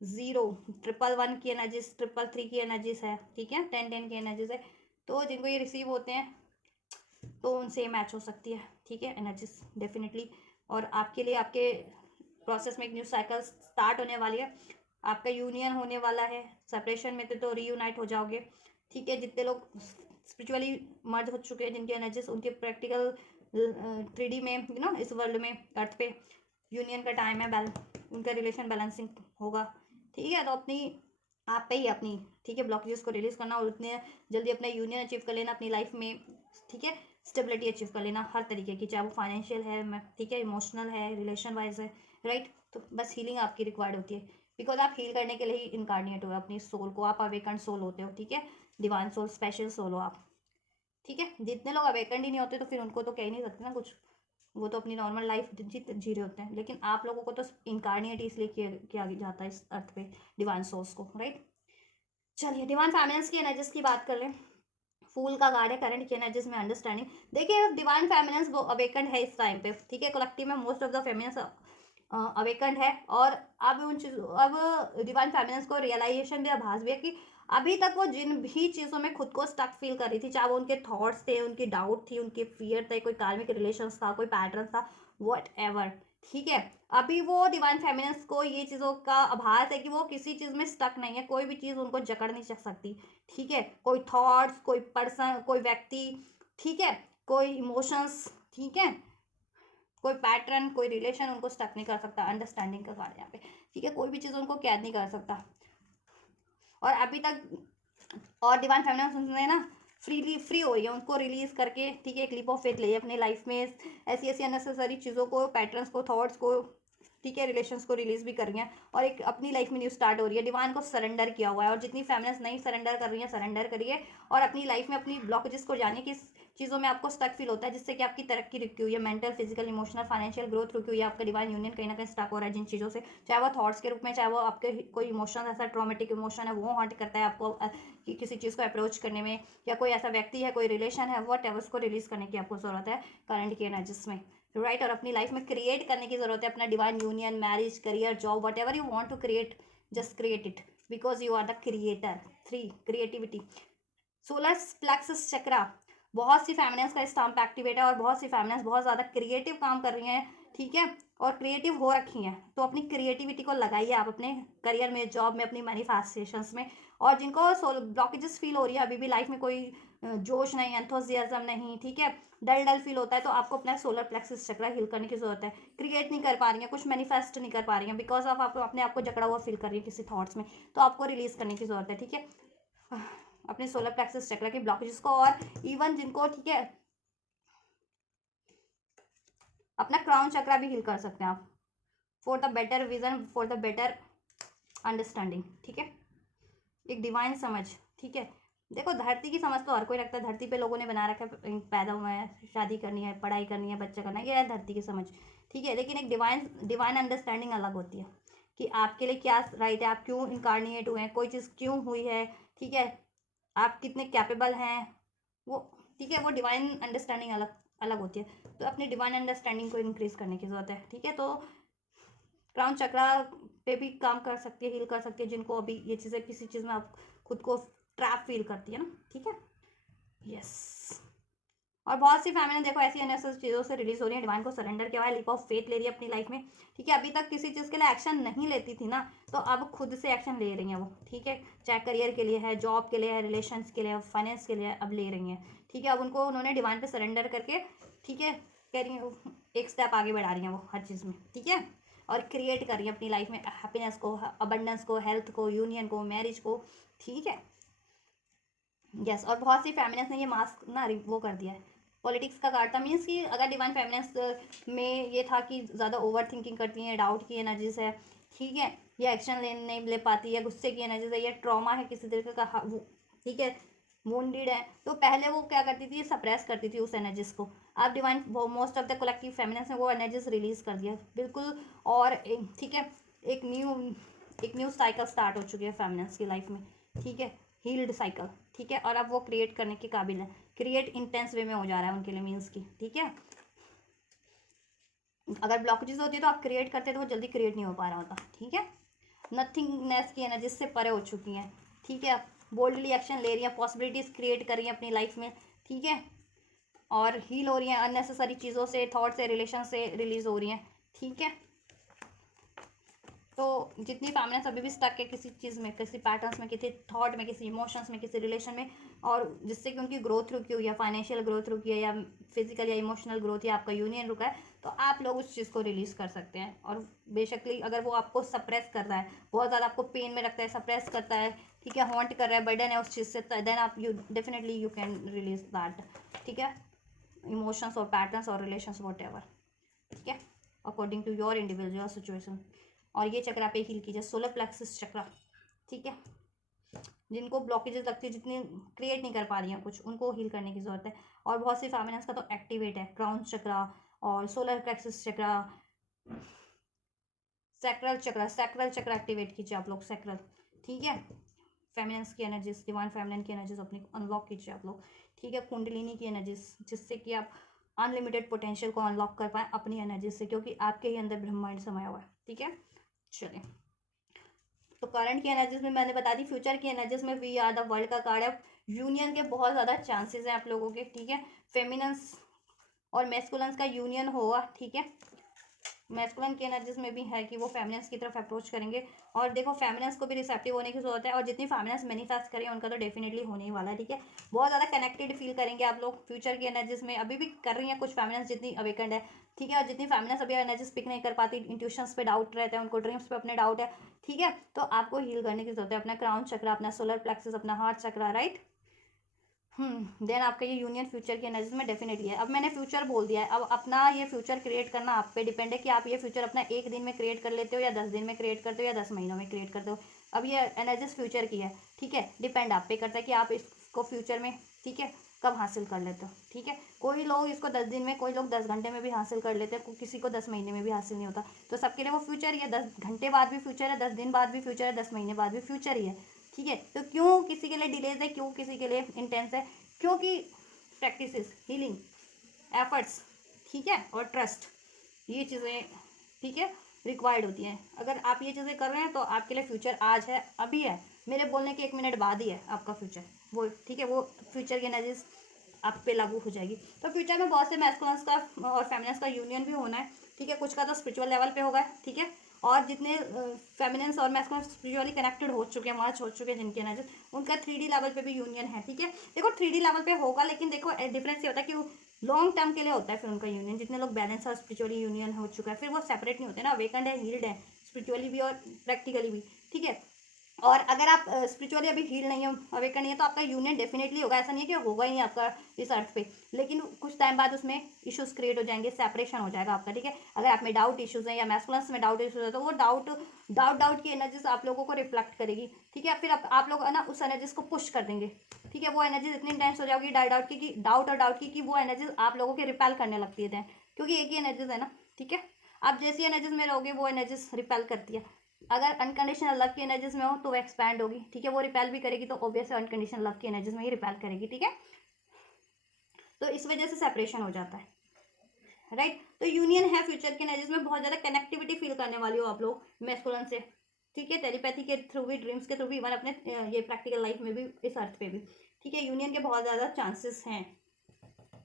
0 111 की एनर्जीज, 333 की एनर्जीज है। ठीक है, 1010 की एनर्जीज है। तो जिनको ये रिसीव होते हैं तो उनसे मैच हो सकती है। ठीक है, एनर्जीज डेफिनेटली, और आपके लिए आपके प्रोसेस में एक न्यू साइकिल स्टार्ट होने वाली है, आपका यूनियन होने वाला है, सेपरेशन में थे तो रीयूनाइट हो जाओगे। ठीक है, जितने लोग स्पिरिचुअली मर्ज हो चुके हैं, जिनकी एनर्जीज, उनके प्रैक्टिकल 3D में, इस वर्ल्ड में, अर्थ पे यूनियन का टाइम है, उनका रिलेशन बैलेंसिंग होगा। ठीक है, तो अपनी आप पे ही अपनी, ठीक है, ब्लॉकेजेस को रिलीज करना, और उतने जल्दी अपना यूनियन अचीव कर लेना अपनी लाइफ में। ठीक है, स्टेबिलिटी अचीव कर लेना हर तरीके की, चाहे वो फाइनेंशियल है, ठीक है, इमोशनल है, रिलेशन वाइज है। राइट, तो बस हीलिंग आपकी रिक्वायर्ड होती है, बिकॉज आप हील करने के लिए ही इनकारनेट हो अपनी सोल को, आप अवेकन सोल होते हो। ठीक है, डिवाइन सोल, स्पेशल सोल हो आप। ठीक है, जितने लोग अवेकन ही नहीं होते तो फिर उनको तो कह ही नहीं सकते ना कुछ, वो तो अपनी नॉर्मल लाइफ जी रहे होते हैं, लेकिन आप लोगों को तो इनकारनेट इसलिए किया जाता है इस अर्थ पे, डिवाइन सोल्स को। राइट, चलिए, डिवाइन फेमिनिन्स की एनर्जीज की बात कर लें। फूल का गार्ड है, करंट की एनर्जीज में अंडरस्टैंडिंग। देखिए, डिवाइन फेमिनिन्स वो अवेकन है इस टाइम पे। ठीक है, कलेक्टिव में most of the feminines awaken है, और अब डिवाइन फेमिनिन्स को रियलाइजेशन भी, आभास भी है कि अभी तक वो जिन भी चीज़ों में खुद को स्टक फील कर रही थी, चाहे वो उनके थॉट्स थे, उनकी डाउट थी, उनके फियर थे, कोई कार्मिक रिलेशंस था, कोई पैटर्न था, वट एवर, ठीक है। अभी वो डिवाइन फेमिनिन्स को ये चीज़ों का आभास है कि वो किसी चीज़ में स्टक नहीं है, कोई भी चीज़ उनको जकड़ नहीं सकती, ठीक है। कोई थॉट्स, कोई पर्सन, कोई व्यक्ति, ठीक है, कोई इमोशंस, ठीक है, कोई पैटर्न, कोई रिलेशन उनको स्टक नहीं कर सकता। अंडरस्टैंडिंग का कार्ड यहाँ पे, ठीक है। कोई भी चीज़ उनको कैद नहीं कर सकता। और अभी तक और डिवाइन फेमिनिन ने ना फ्री हो रही है, उनको रिलीज करके, ठीक है, एक लीप ऑफ फेथ ले अपनी लाइफ में ऐसी ऐसी अननेसेसरी चीज़ों को, पैटर्न्स को, थॉट्स को, ठीक है, रिलेशंस को रिलीज भी कर रही हैं और एक अपनी लाइफ में न्यू स्टार्ट हो रही है। डिवाइन को सरेंडर किया हुआ है और जितनी फेमिनिन्स नहीं सरेंडर कर रही हैं, सरेंडर करिए और अपनी लाइफ में अपनी ब्लॉकेजेस को जानिए, किस चीज़ों में आपको स्टक फील होता है जिससे कि आपकी तरक्की रुकी हुई है, mental, physical, emotional, financial growth रुकी हुई है, आपका डिवाइन यूनियन कहीं ना कहीं स्टक हो रहा है जिन चीज़ों से, चाहे वो थॉट्स के रूप में, चाहे वो आपके कोई इमोशन, ऐसा ट्रॉमेटिक इमोशन है वो हॉन्ट करता है आपको कि किसी चीज़ को अप्रोच करने में, या कोई ऐसा व्यक्ति है, कोई रिलेशन है, वट एवर, उसको रिलीज करने की आपको ज़रूरत है करंट की एनर्जीज में, राइट। और अपनी लाइफ में क्रिएट करने की ज़रूरत है अपना divine union, marriage, career, job, whatever you want to create, just create it because you are the creator. 3 creativity. Solar plexus chakra, बहुत सी फेमिनिन्स का स्टाम्प एक्टिवेट है और बहुत सी फेमिनिन्स बहुत ज़्यादा क्रिएटिव काम कर रही हैं, ठीक है, और क्रिएटिव हो रखी हैं। तो अपनी क्रिएटिविटी को लगाइए आप अपने करियर में, जॉब में, अपनी मैनिफेस्टेशंस में। और जिनको ब्लॉकेजेस फील हो रही है, अभी भी लाइफ में कोई जोश नहीं, एंथुसियाज्म नहीं, ठीक है, डल डल फील होता है, तो आपको अपना सोलर प्लेक्सस चक्रा हील करने की जरूरत है। क्रिएट नहीं कर पा रही हैं, कुछ मैनिफेस्ट नहीं कर पा रही हैं बिकॉज ऑफ आप अपने आप को जकड़ा हुआ फील कर रही है किसी थॉट्स में, तो आपको रिलीज करने की जरूरत है, ठीक है, अपने सोलर प्लेक्सस चक्र के ब्लॉकेजेस को। और इवन जिनको, ठीक है, अपना क्राउन चक्रा भी हील कर सकते हैं आप, for the better vision, for the better understanding, ठीक है, एक डिवाइन समझ, ठीक है। देखो, धरती की समझ तो हर कोई रखता है, धरती पे लोगों ने बना रखा है, पैदा हुआ है, शादी करनी है, पढ़ाई करनी है, बच्चा करना है, ये है धरती की समझ, ठीक है। लेकिन एक डिवाइन अंडरस्टैंडिंग अलग होती है कि आपके लिए क्या राइट है, आप क्यों इनकारनेट हुए हैं, कोई चीज़ क्यों हुई है, ठीक है, आप कितने कैपेबल हैं, वो, ठीक है, वो डिवाइन अंडरस्टैंडिंग अलग अलग होती है। तो अपनी डिवाइन अंडरस्टैंडिंग को इंक्रीज करने की जरूरत है, ठीक है। तो क्राउन चक्रा पे भी काम कर सकती है, हील कर सकती है जिनको अभी ये चीज़ें, किसी चीज़ में आप खुद को ट्रैप फील करती है ना, ठीक है, यस। और बहुत सी फैमिली देखो ऐसी अननेसेसरी चीज़ों से रिलीज हो रही है, डिवाइन को सरेंडर किया हुआ है, लीप ऑफ फेथ ले रही है अपनी लाइफ में, ठीक है। अभी तक किसी चीज़ के लिए एक्शन नहीं लेती थी ना, तो अब खुद से एक्शन ले रही हैं वो, ठीक है, चाहे करियर के लिए है, जॉब के लिए है, रिलेशंस के लिए, फाइनेंस के लिए, अब ले रही हैं, ठीक है। अब उनको उन्होंने डिवाइन पे सरेंडर करके, ठीक है, कह रही हैं, एक स्टेप आगे बढ़ा रही हैं वो हर चीज़ में, ठीक है, और क्रिएट कर रही हैं अपनी लाइफ में हैप्पीनेस को, अबंडेंस को, हेल्थ को, यूनियन को, मैरिज को, ठीक है, यस। और बहुत सी फेमिनिस्ट ने ये मास्क ना वो कर दिया है, पॉलिटिक्स का कार्ड था, मीन्स कि अगर डिवाइन फेमिनिस्ट में ये था कि ज़्यादा ओवर थिंकिंग करती हैं, डाउट की एनर्जीज है, ठीक है, या एक्शन नहीं ले पाती है, गुस्से की एनर्जीज है, या ट्रॉमा है किसी तरीके का, ठीक है, वुंडेड है, तो पहले वो क्या करती थी, सप्रेस करती थी उस एनर्जीज को। अब divine most of the collective feminist ने वो एनर्जीज रिलीज कर दिया बिल्कुल, और ठीक है, एक न्यू साइकिल स्टार्ट हो चुकी है फेमिनिस्ट की लाइफ में, ठीक है, हील्ड साइकिल, ठीक है। और अब वो क्रिएट करने के काबिल है, क्रिएट इंटेंस वे में हो जा रहा है उनके लिए, मीन्स की, ठीक है। अगर ब्लॉकेजेस होती है तो आप क्रिएट करते तो वो जल्दी क्रिएट नहीं हो पा रहा होता, ठीक है। नथिंगनेस की एनर्जी से परे हो चुकी हैं, ठीक है, बोल्डली एक्शन ले रही हैं, पॉसिबिलिटीज़ क्रिएट कर रही हैं अपनी लाइफ में, ठीक है, और हील हो रही हैं अननेसेसरी चीज़ों से, थॉट से, रिलेशन से रिलीज हो रही हैं, ठीक है। तो जितनी फैमिलीज अभी भी स्टक है किसी चीज़ में, किसी पैटर्न्स में, किसी थॉट में, किसी इमोशंस में, किसी रिलेशन में, और जिससे कि उनकी ग्रोथ रुकी हुई है, फाइनेंशियल ग्रोथ रुकी है, या फिजिकल या इमोशनल ग्रोथ, या आपका यूनियन रुका है, तो आप लोग उस चीज़ को रिलीज़ कर सकते हैं। और बेशकली अगर वो आपको सप्रेस कर रहा है, बहुत ज़्यादा आपको पेन में रखता है, सप्रेस करता है, ठीक है, हॉन्ट कर रहा है, बर्डन है उस चीज़ से, देन आप definitely you can release that, ठीक है, इमोशंस और पैटर्न्स और रिलेशंस वॉट एवर, ठीक है, according to your individual situation. और ये चक्रा पे हील कीजिए, सोलर प्लेक्सस चक्रा, ठीक है। जिनको ब्लॉकेजेस लगती है, जितनी क्रिएट नहीं कर पा रही हैं कुछ, उनको हील करने की जरूरत है। और बहुत सी फेमिनिन्स का तो एक्टिवेट है क्राउन चक्रा और सोलर प्लेक्सस चक्रा, सैक्रल चक्र एक्टिवेट कीजिए आप लोग, सैक्रल, ठीक है। फेमिनिन्स की एनर्जीज, डिवाइन फेमिनिन की एनर्जीज अपनी अनलॉक कीजिए आप लोग, ठीक है। कुंडलिनी की एनर्जीज, जिससे कि आप अनलिमिटेड पोटेंशियल को अनलॉक कर पाएँ अपनी एनर्जी से, क्योंकि आपके ही अंदर ब्रह्मांड समाया हुआ है, ठीक है। चलिए, तो करंट की एनर्जीज में मैंने बता दी। फ्यूचर की एनर्जीज में वी आर द वर्ल्ड का कार्ड है। यूनियन के बहुत ज़्यादा चांसेस हैं आप लोगों के, ठीक है। फेमिनन्स और मैस्कुलन्स का यूनियन होगा, ठीक है। मैस्कुलिन की एनर्जीज में भी है कि वो फेमिनिन्स की तरफ अप्रोच करेंगे। और देखो फेमिनिन्स को भी रिसेप्टिव होने की जरूरत है, और जितनी फेमिनिन्स मैनिफेस्ट करें उनका तो डेफिनेटली होने ही वाला है, ठीक है। बहुत ज़्यादा कनेक्टेड फील करेंगे आप लोग फ्यूचर की एनर्जीज में। अभी भी कर रही हैं कुछ फेमिनिन्स जितनी अवेकेंड है, ठीक है। और जितनी फेमिनिन्स अभी एनर्जीज पिक नहीं कर पाती, इंट्यूशंस पे डाउट रहता है उनको, ड्रीम्स पे अपने डाउट है, ठीक है। तो आपको हील करने की जरूरत है अपना क्राउन चक्रा, अपना सोलर प्लेक्सस, अपना हार्ट चक्रा, राइट। देन आपका ये यूनियन फ्यूचर की एनर्जीज में डेफिनेटली है। अब मैंने फ्यूचर बोल दिया है, अब अपना ये फ्यूचर क्रिएट करना आप पे डिपेंड है कि आप ये फ्यूचर अपना 1 दिन में क्रिएट कर लेते हो, या 10 दिन में क्रिएट करते हो, या 10 महीनों में क्रिएट करते हो। अब ये एनर्जीज फ्यूचर की है, ठीक है। डिपेंड आप पे करता है कि आप इसको फ्यूचर में, ठीक है, कब हासिल कर लेते हो, ठीक है। कोई लोग इसको 10 दिन में, कोई लोग 10 घंटे में भी हासिल कर लेते हैं, किसी को 10 महीने में भी हासिल नहीं होता। तो सबके लिए वो फ्यूचर ही है। 10 घंटे बाद भी फ्यूचर है, 10 दिन बाद भी फ्यूचर है, 10 महीने बाद भी फ्यूचर ही है, ठीक है। तो क्यों किसी के लिए डिलेज है, क्यों किसी के लिए इंटेंस है? क्योंकि प्रैक्टिस, हीलिंग, एफर्ट्स, ठीक है, और ट्रस्ट, ये चीज़ें, ठीक है, रिक्वायर्ड होती हैं। अगर आप ये चीज़ें कर रहे हैं तो आपके लिए फ्यूचर आज है, अभी है। मेरे बोलने के 1 मिनट बाद ही है आपका फ्यूचर वो, ठीक है। वो फ्यूचर की एनर्जीज आप पे लागू हो जाएगी। तो फ्यूचर में बहुत से मैस्कुलिन्स का और फेमिनिन्स का यूनियन भी होना है, ठीक है। कुछ का तो स्पिरिचुअल लेवल पे होगा, ठीक है। और जितने फेमिनिन्स और मैस्कुलिन स्पिरिचुअली कनेक्टेड हो चुके हैं, मर्ज हो चुके हैं जिनके एनर्जी, उनका 3D लेवल पे भी यूनियन है, ठीक है। देखो 3D लेवल पे होगा, लेकिन देखो डिफरेंस ये होता है कि लॉन्ग टर्म के लिए होता है फिर उनका यूनियन। जितने लोग बैलेंस और स्पिरिचुअली यूनियन हो चुका है, फिर वो सेपरेट नहीं होते ना, अवेकन्ड है, हील्ड है, स्पिरिचुअली भी और प्रैक्टिकली भी, ठीक है। और अगर आप स्पिरिचुअली अभी हील नहीं हो, अवेकन नहीं है, तो आपका यूनियन डेफिनेटली होगा। ऐसा नहीं है कि होगा ही नहीं आपका इस अर्थ पे, लेकिन कुछ टाइम बाद उसमें इश्यूज क्रिएट हो जाएंगे, सेपरेशन हो जाएगा आपका, ठीक है। अगर आप में डाउट इश्यूज हैं या मैस्कुलिन्स में डाउट इश्यूज है, तो वो डाउट की एनर्जीज आप लोगों को रिफ्लेक्ट करेगी, ठीक है। फिर आप लोग ना उस एनर्जीज को पुश कर देंगे, ठीक है। वो एनर्जीज इतनी इंटेंस हो जाएगी डाउट और डाउट की कि वो एनर्जीज आप लोगों के रिपेल करने लगती है, क्योंकि एक ही एनर्जीज है ना, ठीक है। आप जैसी एनर्जीज में रहोगे वो एनर्जीज रिपेल करती है। अगर अनकंडीशनल लव की एनर्जीज में हो तो वो एक्सपैंड होगी, ठीक है। वो रिपेल भी करेगी, तो ऑब्वियस अनकंडीशनल लव की एनर्जीज में ही रिपेल करेगी, ठीक है। तो इस वजह से सेपरेशन हो जाता है, राइट। तो यूनियन है फ्यूचर की एनर्जीज में। बहुत ज़्यादा कनेक्टिविटी फील करने वाली हो आप लोग मैस्कुलिन से, ठीक है। टेलीपैथी के थ्रू भी, ड्रीम्स के थ्रू भी, इवन अपने ये प्रैक्टिकल लाइफ में भी, इस अर्थ पे भी, ठीक है। यूनियन के बहुत ज़्यादा चांसेस हैं,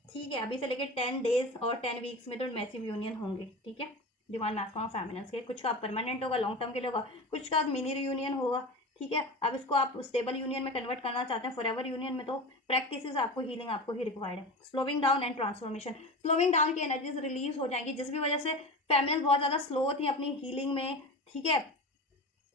ठीक है। अभी से लेकर 10 डेज और 10 वीक्स में तो मैसिव यूनियन होंगे, ठीक है। डिवाइन मैस्कुलिन और फेमिनिन्स के कुछ का परमानेंट होगा, लॉन्ग टर्म के लिए होगा, कुछ का मिनी रियूनियन होगा, ठीक है। अब इसको आप स्टेबल यूनियन में कन्वर्ट करना चाहते हैं, फॉरएवर यूनियन में, तो प्रैक्टिसेस आपको, हीलिंग आपको ही रिक्वायर्ड है। Slowing down and transformation, slowing down की एनर्जीज रिलीज हो जाएंगी, जिस भी वजह से फेमिनिन्स बहुत ज़्यादा स्लो थी अपनी हीलिंग में, ठीक है,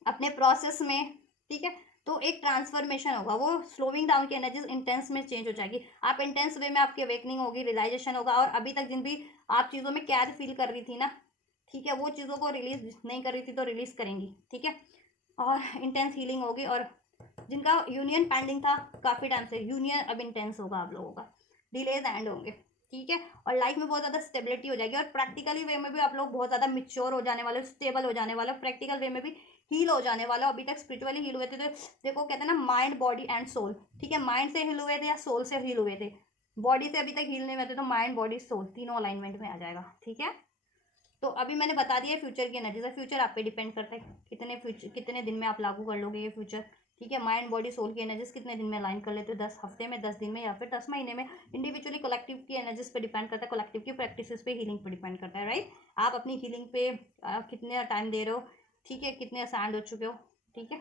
अपने प्रोसेस में, ठीक है। तो एक ट्रांसफॉर्मेशन होगा, वो स्लोइंग डाउन की एनर्जीज इंटेंस में चेंज हो जाएगी। आप इंटेंस वे में, आपकी अवेकनिंग होगी, रियलाइजेशन होगा, और अभी तक जिन भी आप चीज़ों में कैद फील कर रही थी ना, ठीक है, वो चीज़ों को रिलीज नहीं कर रही थी तो रिलीज करेंगी, ठीक है। और इंटेंस हीलिंग होगी। और जिनका यूनियन पेंडिंग था काफ़ी टाइम से, यूनियन अब इंटेंस होगा आप लोगों का, डिलेज एंड होंगे, ठीक है। और लाइफ में बहुत ज़्यादा स्टेबिलिटी हो जाएगी, और प्रैक्टिकली वे में भी आप लोग बहुत ज़्यादा मिच्योर हो जाने वाले, स्टेबल हो जाने वाले, प्रैक्टिकल वे में भी हील हो जाने वाला। अभी तक स्पिरिचुअली हील हुए थे, तो देखो कहते हैं ना, माइंड, बॉडी एंड सोल, ठीक है। माइंड से हील हुए थे या सोल से हील हुए थे, बॉडी से अभी तक हील नहीं हुए थे, तो माइंड, बॉडी, सोल तीनों अलाइनमेंट में आ जाएगा, ठीक है। तो अभी मैंने बता दिया फ्यूचर की एनर्जी, फ्यूचर आप पे डिपेंड करता है कितने दिन में आप लागू कर लोगे ये फ्यूचर, ठीक है। माइंड, बॉडी, सोल की एनर्जीज कितने दिन में अलाइन कर लेते हो, 10 हफ्ते में, 10 दिन में, या फिर 10 महीने में। इंडिविजुअली, कलेक्टिव की एनर्जीज पे डिपेंड करता है, कलेक्टिव की प्रैक्टिसेस पे, हीलिंग पे डिपेंड करता है, राइट। आप अपनी हीलिंग पे कितने टाइम दे रहे हो, ठीक है, कितने असाइंड हो चुके हो, ठीक है,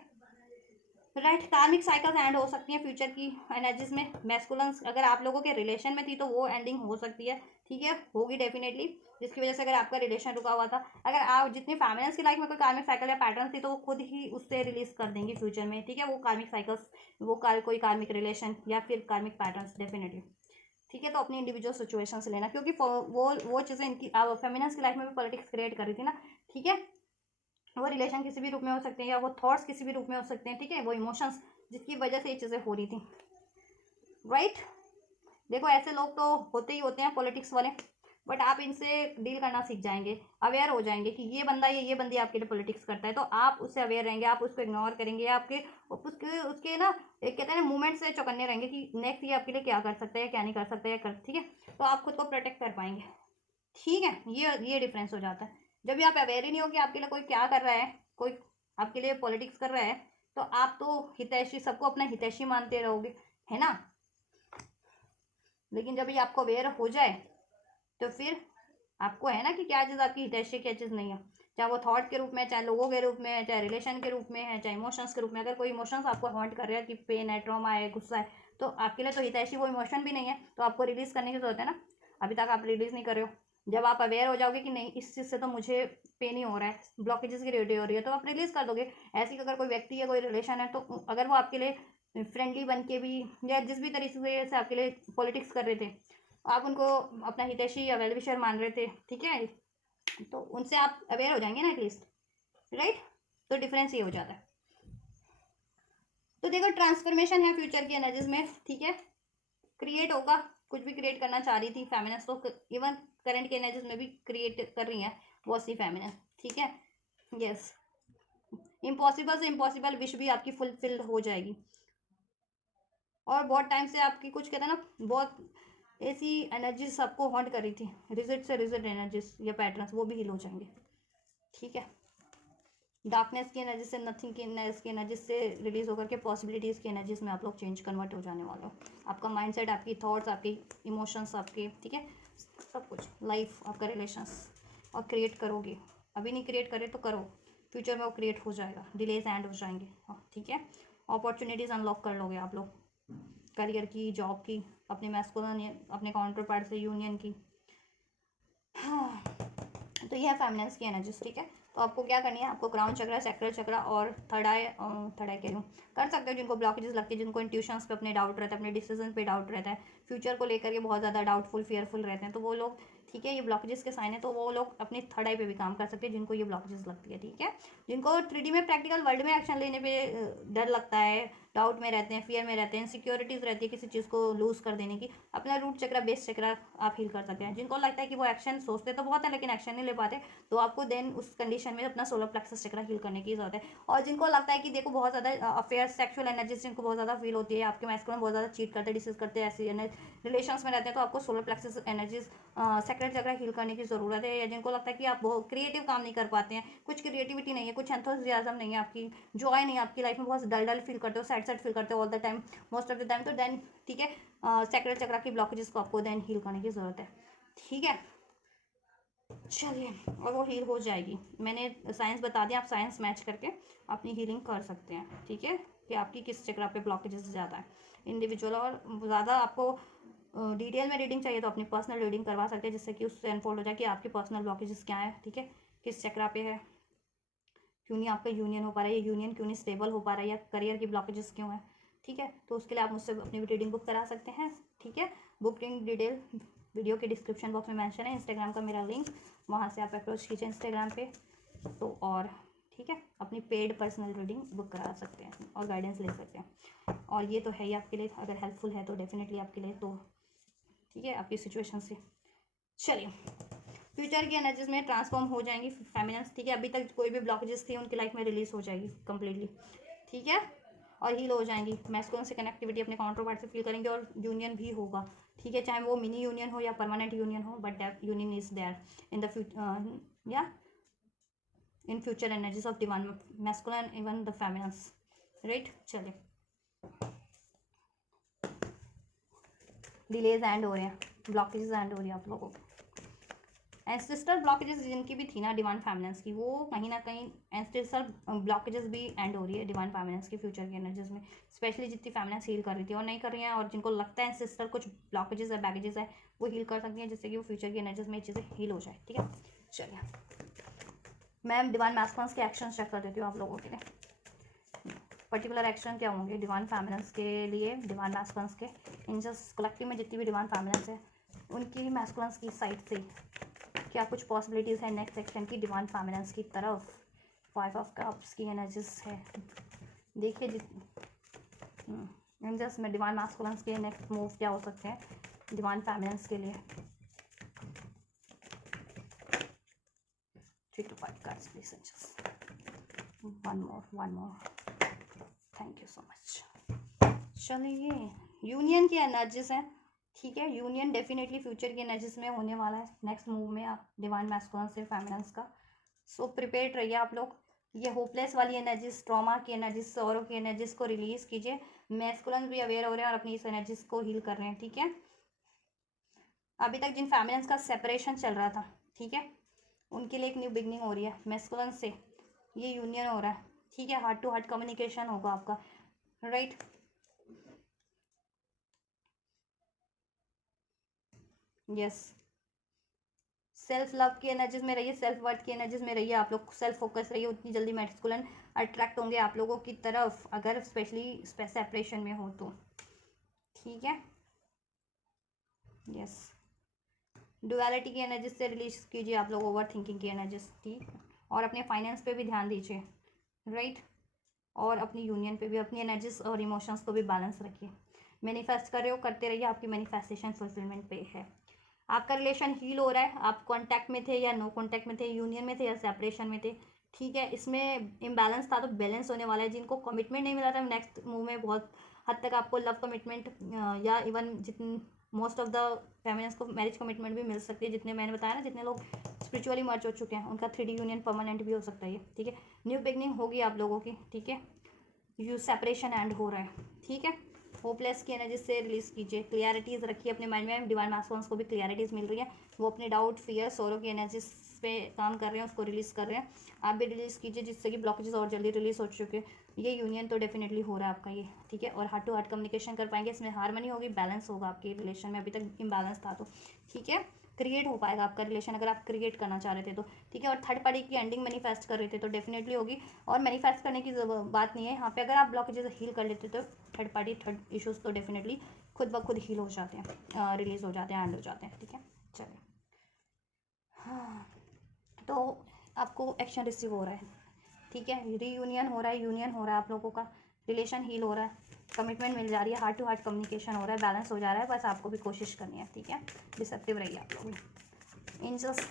राइट। कार्मिक साइकिल्स एंड हो सकती हैं फ्यूचर की एनर्जीज में। मैस्कुलिन्स अगर आप लोगों के रिलेशन में थी तो वो एंडिंग हो सकती है, ठीक है, होगी डेफिनेटली, जिसकी वजह से अगर आपका रिलेशन रुका हुआ था, अगर आप जितनी फेमिनिन्स की लाइफ में कोई कार्मिक साइकिल या पैटर्न थी, तो वो खुद ही उससे रिलीज कर देंगी फ्यूचर में, ठीक है। वो कार्मिक साइकिल्स, वो कोई कार्मिक रिलेशन या फिर कार्मिक पैटर्न्स, डेफिनेटली, ठीक है। तो अपनी इंडिविजुअल सिचुएशन से लेना, क्योंकि वो चीज़ें इनकी फेमिनिन्स की लाइफ में भी पॉलिटिक्स क्रिएट कर रही थी ना, ठीक है। वो रिलेशन किसी भी रूप में हो सकते हैं, या वो थॉट्स किसी भी रूप में हो सकते हैं, ठीक है, वो इमोशंस जिसकी वजह से ये चीज़ें हो रही थी, राइट। देखो ऐसे लोग तो होते ही होते हैं पॉलिटिक्स वाले, बट आप इनसे डील करना सीख जाएंगे, अवेयर हो जाएंगे कि ये बंदा, ये बंदी आपके लिए पॉलिटिक्स करता है, तो आप उससे अवेयर रहेंगे, आप उसको इग्नोर करेंगे, आपके उसके ना, एक कहते हैं ना, मूवमेंट से चौकन्ने रहेंगे कि नेक्स्ट ये आपके लिए क्या कर सकता है, क्या नहीं कर सकता है, ठीक है। तो आप खुद को प्रोटेक्ट कर पाएंगे, ठीक है। ये डिफरेंस हो जाता है। जब भी आप अवेयर ही नहीं हो कि आपके लिए कोई क्या कर रहा है, कोई आपके लिए पॉलिटिक्स कर रहा है, तो आप तो हितैषी, सबको अपना हितैषी मानते रहोगे, है ना। लेकिन जब ये आपको अवेयर हो जाए तो फिर आपको है ना कि क्या चीज़ आपकी हितैषी, क्या चीज़ नहीं है। चाहे वो थॉट के रूप में, चाहे लोगों के रूप में, चाहे रिलेशन के रूप में है, चाहे इमोशंस के रूप में। अगर कोई इमोशंस आपको हॉन्ट कर रहे हैं कि पेन है, ट्रॉमा है, गुस्सा है, तो आपके लिए तो हितैषी वो इमोशन भी नहीं है, तो आपको रिलीज़ करने की जरूरत है ना। अभी तक आप रिलीज़ नहीं कर रहे हो। जब आप अवेयर हो जाओगे कि नहीं, इस चीज़ से तो मुझे पेन ही हो रहा है, ब्लॉकेजेस की रेडियो हो रही है, तो आप रिलीज़ कर दोगे। ऐसी अगर कोई व्यक्ति या कोई रिलेशन है, तो अगर वो आपके लिए फ्रेंडली बन के भी या जिस भी तरीके से आपके लिए पॉलिटिक्स कर रहे थे, आप उनको अपना हितैषी या वेल विशर मान रहे थे, ठीक है, तो उनसे आप अवेयर हो जाएंगे ना एटलीस्ट, राइट। तो डिफरेंस ये हो जाता है। तो देखो, ट्रांसफॉर्मेशन है फ्यूचर की एनर्जीज में, ठीक है, क्रिएट होगा। कुछ भी क्रिएट करना चाह रही थी फेमिनिस्ट, तो इवन करंट की एनर्जीज में भी क्रिएट कर रही हैं बहुत सी फेमिनिस्ट, ठीक है। यस, इम्पॉसिबल से इम्पॉसिबल विश भी आपकी फुलफिल हो जाएगी। और बहुत टाइम से आपकी कुछ कहते हैं ना, बहुत ऐसी एनर्जीज आपको हॉन्ट कर रही थी, रिजिट से रिजिट एनर्जीज या पैटर्न्स, वो भी हिल हो जाएंगे, ठीक है। डार्कनेस की एनर्जी से, नथिंग की एनर्जी से रिलीज होकर के पॉसिबिलिटीज़ की एनर्जीज में आप लोग चेंज कन्वर्ट हो जाने वाले हो। आपका माइंडसेट, आपकी थॉट्स, आपकी इमोशंस, आपके, ठीक है, सब कुछ, लाइफ, आपका रिलेशंस, और क्रिएट करोगे। अभी नहीं क्रिएट करे तो करो, फ्यूचर में वो क्रिएट हो जाएगा, डिलेज एंड हो जाएंगे, ठीक है। अपॉर्चुनिटीज़ अनलॉक कर लोगे आप लोग, करियर की, जॉब की, अपने मैस्कुलिन, अपने काउंटर पार्ट से यूनियन की। हाँ, तो ये है फेमिनिन्स की एनर्जीज, ठीक है। तो आपको क्या करनी है, आपको क्राउन चक्रा, सैक्रल चक्रा और थर्ड आई कह रही हूँ, कर सकते हो जिनको ब्लॉकेजेस लगती है, जिनको इंट्यूशंस पे अपने डाउट रहता है, अपने डिसीजन पे डाउट रहता है, फ्यूचर को लेकर के बहुत ज़्यादा डाउटफुल, फियरफुल रहते हैं, तो वो लोग, ठीक है, ये ब्लॉकेजेस के साइन है, तो वो लोग अपनी थर्ड आई पे भी काम कर सकते हैं, जिनको ये ब्लॉकेजेस लगती है, ठीक है। जिनको 3D में, प्रैक्टिकल वर्ल्ड में एक्शन लेने पे डर लगता है, डाउट में रहते हैं, फियर में रहते हैं, इनसिक्योरिटीज़ रहती है किसी चीज़ को लूज़ कर देने की, अपना रूट चक्रा, बेस चक्रा आप हील कर सकते हैं। जिनको लगता है कि वो एक्शन सोचते तो बहुत है लेकिन एक्शन नहीं ले पाते, तो आपको देन उस कंडीशन में अपना सोलर प्लेक्सस चक्रा हील करने की जरूरत है। और जिनको लगता है कि देखो बहुत ज़्यादा अफेयर, सेक्सुअल एनर्जीज जिनको बहुत ज़्यादा फील होती है, आपके मैस्कुलिन बहुत ज़्यादा चीट करते हैं, डिसीज करते हैं, ऐसी रिलेशंस में रहते हैं, तो आपको सोलर प्लेक्सस एनर्जीज, सेक्रेट चक्रा हील करने की ज़रूरत है। या जिनको लगता है कि आप बहुत क्रिएटिव काम नहीं कर पाते हैं, कुछ क्रिएटिविटी नहीं है, कुछ एंथुसियाज्म नहीं है, आपकी जॉय नहीं है, आपकी लाइफ में बहुत डल डल फील करते हो, सैड सैड फील करते हो all the time, most of the time, तो देन, ठीक है, सेक्रेट चक्रा की ब्लॉकेजेस को आपको देन हील करने की ज़रूरत है, ठीक है। चलिए, और वो हील हो जाएगी। मैंने साइंस बता दिया, आप साइंस मैच करके अपनी हीलिंग कर सकते हैं, ठीक है, कि आपकी किस चक्र पे ब्लॉकेजेस ज़्यादा है इंडिविजुअल। और ज़्यादा आपको डिटेल में रीडिंग चाहिए तो अपनी पर्सनल रीडिंग करवा सकते हैं, जिससे कि उससे अनफोल्ड हो जाए कि आपके पर्सनल ब्लॉकेजेस क्या है, ठीक है, किस चक्र पे है, क्यों नहीं आपका यूनियन हो पा रहा है, यूनियन क्यों नहीं स्टेबल हो पा रहा है, या करियर की ब्लॉकेजेस क्यों है, ठीक है। तो उसके लिए आप मुझसे अपनी रीडिंग बुक करा सकते हैं, ठीक है। बुकिंग डिटेल वीडियो के डिस्क्रिप्शन बॉक्स में मेंशन है, इंस्टाग्राम का मेरा लिंक, वहाँ से आप अप्रोच कीजिए इंस्टाग्राम पे, तो और, ठीक है, अपनी पेड पर्सनल रीडिंग बुक करा सकते हैं और गाइडेंस ले सकते हैं। और ये तो है ही आपके लिए, अगर हेल्पफुल है तो डेफिनेटली आपके लिए, तो ठीक है, आपकी सिचुएशन से। चलिए, फ्यूचर की एनर्जीज में ट्रांसफॉर्म हो जाएंगी फेमिनिन्स, ठीक है। अभी तक कोई भी ब्लॉकेजेस थी उनकी लाइफ में रिलीज हो जाएगी कम्प्लीटली, ठीक है, और हील हो जाएंगी। मैस्कुलिन से कनेक्टिविटी अपने काउंटर पार्ट से फील करेंगे, और यूनियन भी होगा, ठीक है, चाहे वो मिनी यूनियन हो या परमानेंट यूनियन हो, but that union is there in the future, या in future energies of divine masculine, even the feminines, right. चलिए, डिलेज एंड हो रहे हैं, ब्लॉकेजेस एंड हो रही है आप लोगों को। एंसेस्टर ब्लॉकेजेस जिनकी भी थी ना डिवाइन फेमिनिन्स की, वो कहीं ना कहीं एंसेस्टर ब्लॉकेजेस भी एंड हो रही है डिवाइन फेमिनिन्स की फ्यूचर की एनर्जीज में, स्पेशली जितनी फेमिनिन्स हील कर रही थी और नहीं कर रही हैं, और जिनको लगता है एंसेस्टर कुछ ब्लॉकेजेस है, बैगेजेस है, वो हील कर सकती हैं, जिससे कि वो फ्यूचर की एनर्जीज में ये चीज़ें हील हो जाए, ठीक है। चलिए, मैं डिवाइन मैस्कुलिन्स के एक्शन चेक कर देती हूँ आप लोगों के लिए। पर्टिकुलर एक्शन क्या होंगे डिवाइन फेमिनिन्स के लिए, डिवाइन मैस्कुलिन्स के, इन जस्ट कलेक्टिव में जितनी भी डिवाइन फेमिनिन्स है उनकी मैस्कुलिन्स की साइड से क्या कुछ पॉसिबिलिटीज़ है नेक्स्ट सेक्शन की डिवाइन फेमिनिन्स की तरफ। 5 ऑफ कप्स की एनर्जीज है, देखिए जस्ट में डिवाइन मैस्कुलिन्स के नेक्स्ट मूव क्या हो सकते हैं डिवाइन फेमिनिन्स के लिए। 3 to 5 cards please, just one more, thank you so much. चलिए, यूनियन की एनर्जीज हैं, ठीक है, यूनियन डेफिनेटली फ्यूचर की एनर्जीज में होने वाला है नेक्स्ट मूव में आप डिवाइन मैस्कुलिन से फेमिनिन्स का। सो प्रिपेयर्ड रहिए आप लोग, ये होपलेस वाली एनर्जीज, ट्रॉमा की एनर्जीज, सौरों की एनर्जीज को रिलीज कीजिए। मैस्कुलिन भी अवेयर हो रहे हैं और अपनी इस एनर्जीज को हील कर रहे हैं, ठीक है। अभी तक जिन फैमिलियंस का सेपरेशन चल रहा था, ठीक है, उनके लिए एक न्यू बिगनिंग हो रही है। मैस्कुलिन से ये यूनियन हो रहा है, ठीक है। हार्ट टू हार्ट कम्युनिकेशन होगा आपका, राइट। यस, सेल्फ लव की एनर्जीज में रहिए, सेल्फ वर्थ की एनर्जीज में रहिए। आप लोग सेल्फ फोकस रहिए, उतनी जल्दी मैस्कुलिन अट्रैक्ट होंगे आप लोगों की तरफ, अगर स्पेशली सेपरेशन में हो तो, ठीक है। यस, डुअलिटी की एनर्जीज से रिलीज कीजिए आप लोग ओवर थिंकिंग की एनर्जीज, ठीक। और अपने फाइनेंस पे भी ध्यान दीजिए, राइट। और अपनी यूनियन पे भी, अपनी एनर्जीज और इमोशंस को भी बैलेंस रखिए। मैनिफेस्ट कर रहे हो, करते रहिए, आपकी मैनिफेस्टेशन फुलफिलमेंट पे है। आपका रिलेशन हील हो रहा है, आप कांटेक्ट में थे या नो कांटेक्ट में थे, यूनियन में थे या सेपरेशन में थे, ठीक है। इसमें इम्बैलेंस था तो बैलेंस होने वाला है। जिनको कमिटमेंट नहीं मिला था, नेक्स्ट मूव में बहुत हद तक आपको लव कमिटमेंट या इवन जितने मोस्ट ऑफ द फैमिलीज को मैरिज कमिटमेंट भी मिल सकती है। जितने मैंने बताया ना, जितने लोग स्पिरिचुअली मर्ज हो चुके हैं, उनका 3D यूनियन परमानेंट भी हो सकता है, ठीक है। न्यू बिगनिंग होगी आप लोगों की, ठीक है। यू सेपरेशन एंड हो रहा है, ठीक है। होपलेस की एनर्जी से रिलीज कीजिए, क्लियरिटीज रखिए अपने माइंड में। डिवाइन मास्टर्स को भी क्लियरिटीज मिल रही है, वो अपने डाउट, फियर, सोरो की एनर्जीज पे काम कर रहे हैं, उसको रिलीज कर रहे हैं। आप भी रिलीज कीजिए, जिससे कि ब्लॉकेजेस और जल्दी रिलीज हो चुके हैं। ये यूनियन तो डेफिनेटली हो रहा है आपका ये, ठीक है। और हार्ट टू हार्ट कम्युनिकेशन कर पाएंगे, इसमें हार्मनी होगी, बैलेंस होगा आपके रिलेशन में। अभी तक इम्बैलेंस था तो, ठीक है, क्रिएट हो पाएगा आपका रिलेशन, अगर आप क्रिएट करना चाह रहे थे तो, ठीक है। और थर्ड पार्टी की एंडिंग मैनिफेस्ट कर रहे थे तो डेफिनेटली होगी। और मैनिफेस्ट करने की बात नहीं है यहाँ पे, अगर आप ब्लॉकेजेस हील कर लेते तो थर्ड पार्टी, थर्ड इश्यूज तो डेफिनेटली खुद ब खुद हील हो जाते हैं, रिलीज हो जाते हैं, एंड हो जाते हैं, ठीक है। चलिए, हाँ, तो आपको एक्शन रिसीव हो रहा है, ठीक है। रीयूनियन हो रहा है, यूनियन हो रहा है आप लोगों का, रिलेशन हील हो रहा है, कमिटमेंट मिल जा रही है, हार्ट टू हार्ट कम्युनिकेशन हो रहा है, बैलेंस हो जा रहा है। बस आपको भी कोशिश करनी है, ठीक है। रिसेप्टिव रहिए आप लोग। Angels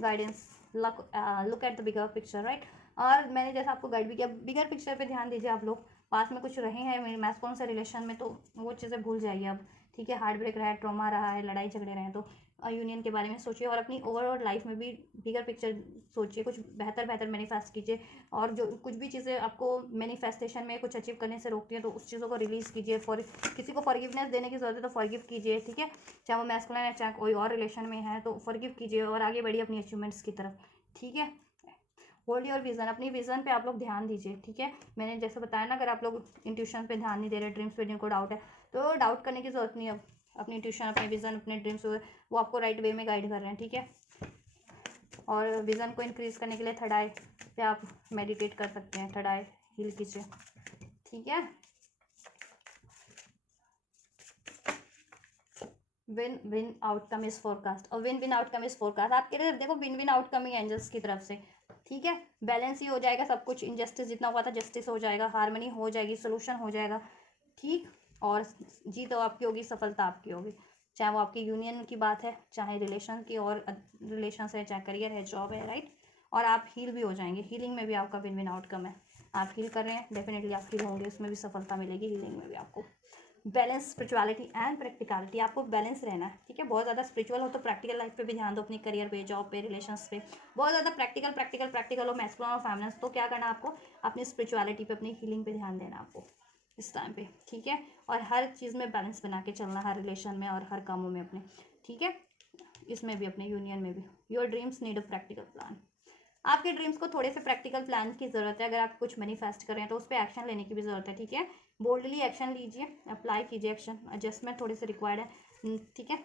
guidance, look at the bigger picture, right. और मैंने जैसा आपको गाइड भी किया, बिगर पिक्चर पे ध्यान दीजिए आप लोग। पास में कुछ रहे हैं मेरे मैस्कुलिन से रिलेशन में, तो वो चीज़ें भूल जाइए अब, ठीक है। हार्ट ब्रेक रहा है, ट्रॉमा रहा है, लड़ाई झगड़े रहे हैं, तो यूनियन के बारे में सोचिए। और अपनी ओवरऑल लाइफ में भी बिगर पिक्चर सोचिए, कुछ बेहतर बेहतर मैनिफेस्ट कीजिए। और जो कुछ भी चीज़ें आपको मैनिफेस्टेशन में कुछ अचीव करने से रोकती हैं, तो उस चीज़ों को रिलीज़ कीजिए। फॉर किसी को फॉरगिवनेस देने की जरूरत है तो फॉरगिव कीजिए, ठीक है। चाहे वो मैस्कुलिन है, चाहे कोई और रिलेशन में है, तो फॉरगिव कीजिए और आगे बढ़िए अपनी अचीवमेंट्स की तरफ, ठीक है। होल्ड योर विजन, अपनी विजन पे आप लोग ध्यान दीजिए, ठीक है। मैंने जैसे बताया ना, अगर आप लोग इंट्यूशन पे ध्यान नहीं दे रहे, ड्रीम्स पे जिनको डाउट है, तो डाउट करने की जरूरत नहीं है। अपनी इंट्यूशन, अपने विजन, अपने ड्रीम्स, वो आपको राइट वे में गाइड कर रहे हैं, ठीक है। और विजन को इंक्रीज करने के लिए थर्ड आई पे आप मेडिटेट कर सकते हैं, थर्ड आई हील कीजिए, ठीक है। Win win outcome is forecast, और win win outcome is forecast आपके लिए। देखो, विन विन आउटकम ही एंजल्स की तरफ से, ठीक है। बैलेंस ही हो जाएगा सब कुछ, इनजस्टिस जितना हुआ था जस्टिस हो जाएगा, हार्मनी हो जाएगी, सोल्यूशन हो जाएगा, ठीक। और जीत तो आपकी होगी, सफलता आपकी होगी। चाहे वो आपकी यूनियन की बात है, चाहे रिलेशन की और रिलेशन है, चाहे करियर है, जॉब है, राइट। और आप हील भी हो जाएंगे, हीलिंग में भी आपका विन विन आउटकम है। आप हील कर रहे हैं, डेफिनेटली आप हील होंगे, उसमें भी सफलता मिलेगी, हीलिंग में भी आपको। बैलेंस, स्पिरिचुअलिटी एंड प्रैक्टिकलिटी, आपको बैलेंस रहना है, ठीक है। बहुत ज़्यादा स्पिरिचुअल हो तो प्रैक्टिकल लाइफ पे भी ध्यान दो, अपनी करियर पे, जॉब पे, रिलेशंस पे। बहुत ज़्यादा प्रैक्टिकल प्रैक्टिकल प्रैक्टिकल हो, मैस्कुलिन और फेमिनिन, तो क्या करना आपको, अपनी स्पिरिचुअलिटी पे, अपनी हीलिंग पे ध्यान देना आपको इस टाइम पे, ठीक है। और हर चीज़ में बैलेंस बना के चलना, हर रिलेशन में और हर कामों में अपने, ठीक है। इसमें भी, अपने यूनियन में भी। Your dreams need a practical plan, आपके ड्रीम्स को थोड़े से प्रैक्टिकल प्लान की ज़रूरत है। अगर आप कुछ मैनिफेस्ट कर रहे हैं तो उस पर एक्शन लेने की भी ज़रूरत है, ठीक है। बोल्डली एक्शन लीजिए, अप्लाई कीजिए एक्शन, एडजस्टमेंट थोड़े से रिक्वायर्ड है, ठीक है।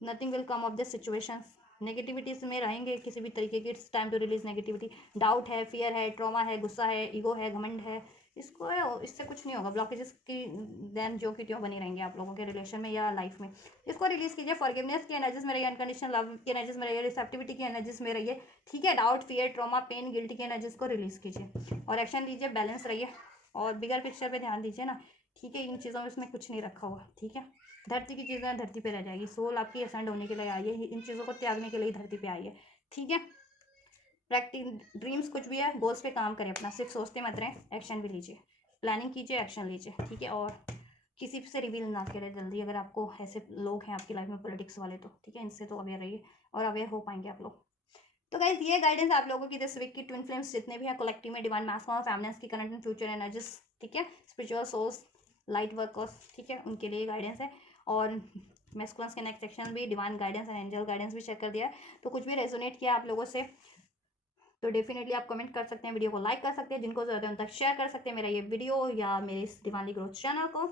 Nothing will come of this situation, negativities में रहेंगे किसी भी तरीके की, it's time to release negativity. Doubt है, फियर है, ट्रॉमा है, गुस्सा है, ईगो है, घमंड है, इससे कुछ नहीं होगा। ब्लॉकेजेस की देन जो की त्यों बनी रहेंगी आप लोगों के रिलेशन में या लाइफ में, इसको रिलीज कीजिए। फॉरगिवनेस की एनर्जीज में रहिए, अनकंडीशनल लव की एनर्जीज में रहिए, रिसेप्टिविटी की एनर्जीज में रहिए, ठीक है। Doubt, fear, trauma, pain, guilt की एनर्जीज को रिलीज कीजिए और एक्शन लीजिए, बैलेंस रहिए। और बिगर पिक्चर पे ध्यान दीजिए ना, ठीक है। इन चीज़ों में इसमें कुछ नहीं रखा हुआ, ठीक है। धरती की चीज़ें धरती पे रह जाएगी, सोल आपकी असेंड होने के लिए आई है, इन चीज़ों को त्यागने के लिए धरती पे आई है, ठीक है। प्रैक्टिस, ड्रीम्स कुछ भी है, गोल्स पे काम करें अपना, सिर्फ सोचते मत रहें, एक्शन भी लीजिए, प्लानिंग कीजिए, एक्शन लीजिए, ठीक है। और किसी से रिवील ना करें जल्दी, अगर आपको ऐसे लोग हैं आपकी लाइफ में पॉलिटिक्स वाले, तो ठीक है, इनसे तो अवेयर रहिए और अवेयर हो पाएंगे आप लोग। तो गाइज ये गाइडेंस आप लोगों की दिस वीक की ट्विन फ्लेम्स जितने भी हैं कलेक्टिव में, डिवाइन मास्कुलिन फेमिनिन की करंट एंड फ्यूचर एनर्जीज, ठीक है, स्पिरिचुअल सोर्स, लाइट वर्कर्स, ठीक है, उनके लिए गाइडेंस है। और मैस्कुलिन्स के नेक्स्ट सेक्शन भी divine guidance and angel guidance भी चेक कर दिया है। तो कुछ भी रेजोनेट किया आप लोगों से तो डेफिनेटली आप कमेंट कर सकते हैं, वीडियो को लाइक कर सकते हैं, जिनको ज़रूरत है उन तक शेयर कर सकते हैं मेरा ये वीडियो या मेरे इस दिवाली ग्रोथ चैनल को,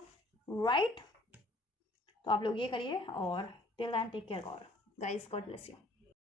राइट। तो आप लोग ये करिए और till then take care god guys, god bless you.